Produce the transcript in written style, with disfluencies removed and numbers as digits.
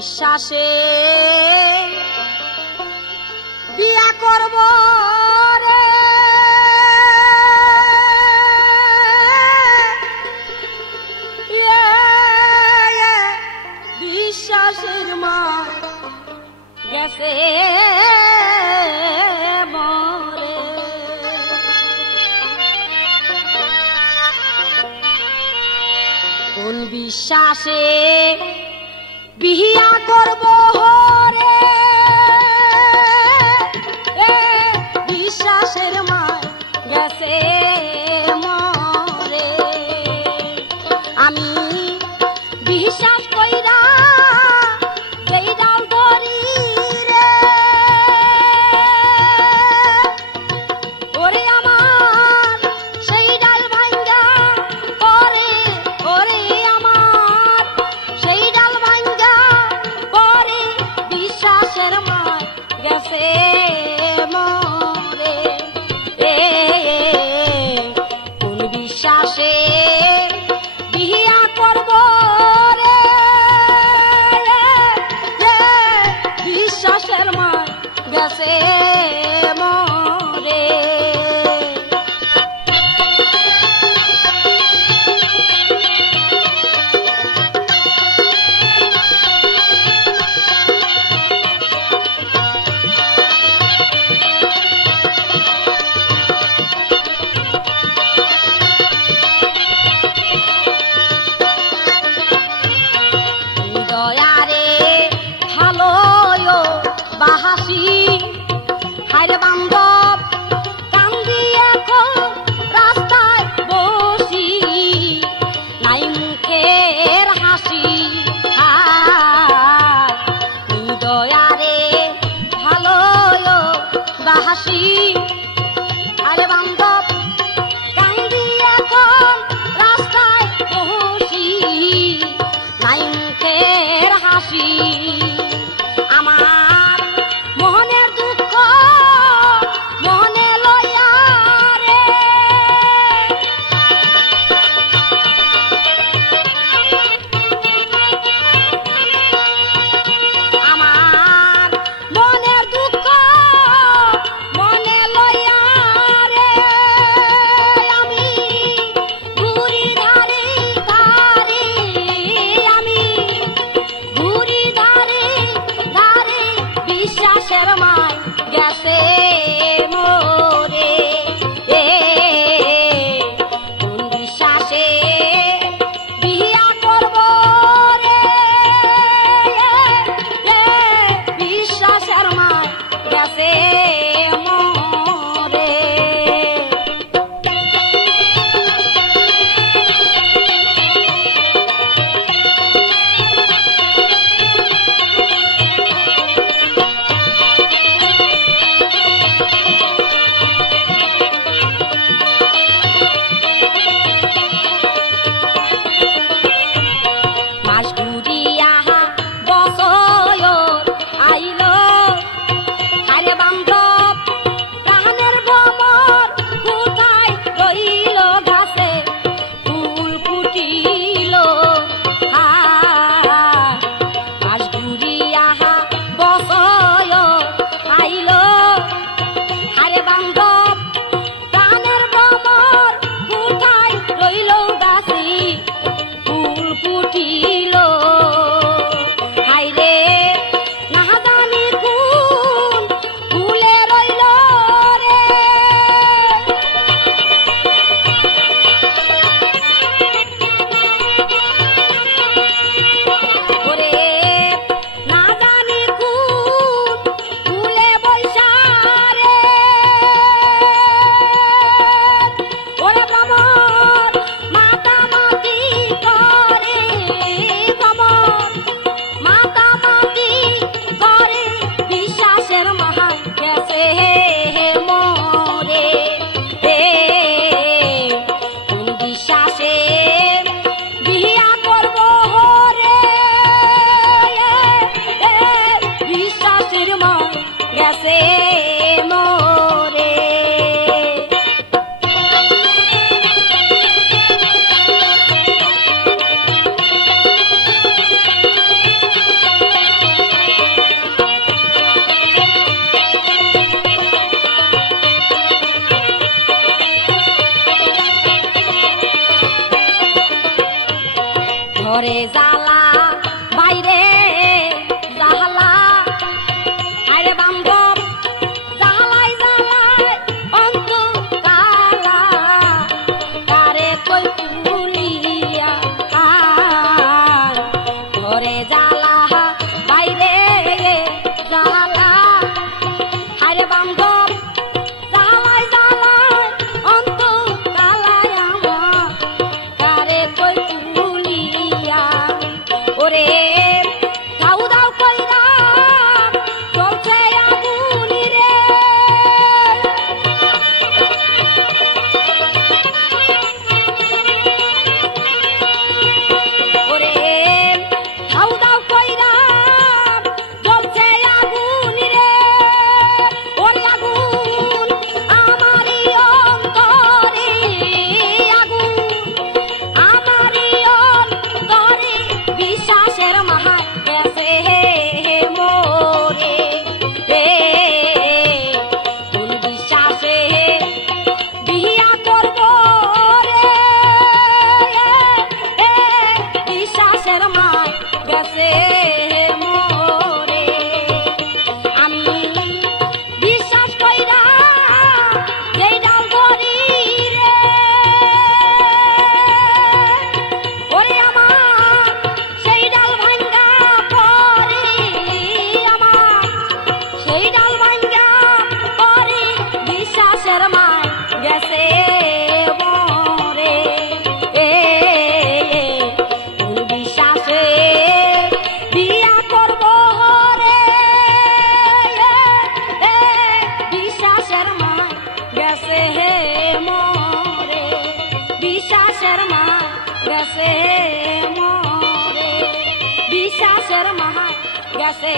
বিশ্বাসে বিয়া করব রে, বিশ্বাসের মা গেছে মরে। কোন বিশ্বাসে বিয়া করব রে, বিশ্বাসের মা গেছে মরে। আমি বিশ্বাস কইরা এই ডাল ধরি রে, ওরে আমার সেই ডাল ভাঙ্গা পরে, ওরে আমার সেই ডাল ভাঙ্গা পরে বিশ্বাস ঘরে জ্বালা বাইরে জ্বালা আরে বান্ধব জ্বালাই জ্বালাই অন্ত কালা কারে কই কুলিয়া ঘরে জ্বালা বাইরে জ্বালা আরে বান্ধব জ্বালাই জ্বালাই অন্ত কালায় আমার কারে কই কুলিয়া ওরে দাউ দাউ কইরা চলছে আগুনি রে ওরে দাউ দাউ কইরা চলছে আগুনি রে ওরে আগুন আমারই অন্তরে আগুন আমারই অন্তরে বিশ্বাসের মাহার গেছে মোরে কোন বিশ্বাসে বিয়া করব রে বিশ্বাসের মার গেছে মোরে আমি বিশ্বাস কইরা যেই ডাল ধরি রে ওরে আমার সেই ডাল ভাঙ্গা পরে আমার সেই ডাল ভাঙ্গা পরে বিশ্বাসের মার গেছে মোরে কোন বিশ্বাসে বিয়া করব রে বিশ্বাসের মার গেছে মোরে বিশ্বাসের মার গেছে মোরে বিশ্বাসের মার গেছে